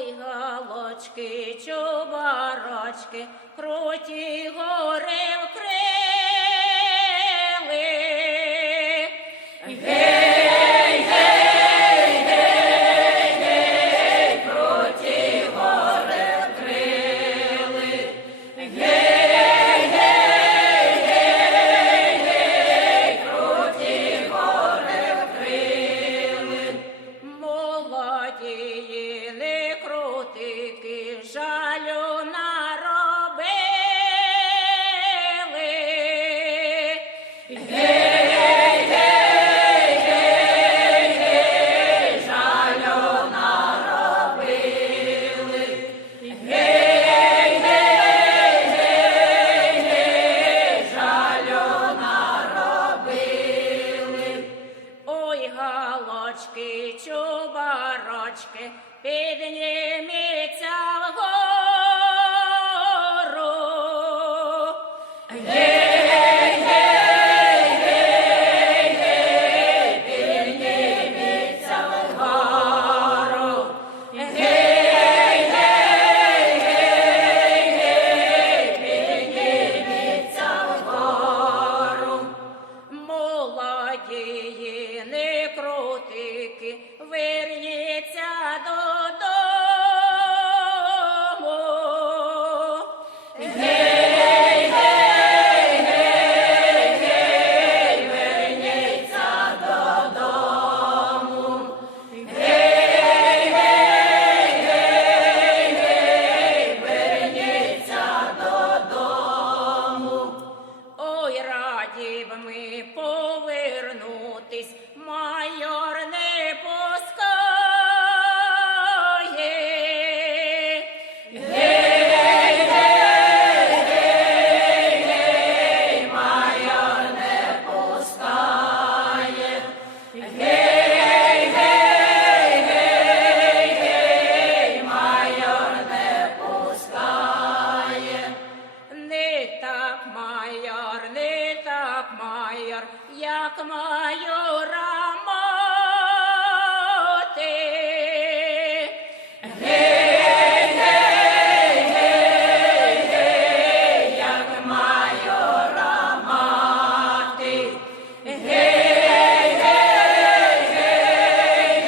Ой, галочки, чубарочки, круті гори крутики, жалю наробили. Галочки, чубарочки, підніміться крутики, верніться додому. Гей, верніться додому. Гей, гей, гей, верніться додому. Ой, раді б ми повернутись, майор, як майора мати. Гей, як майора мати. Гей,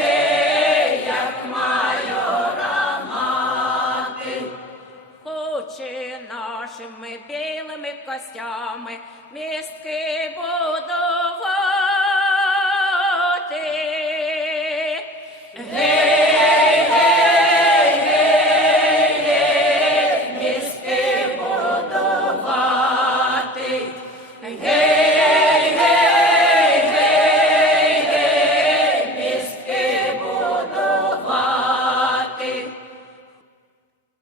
гей, як майора мати. Хоче нашими білими костями містки.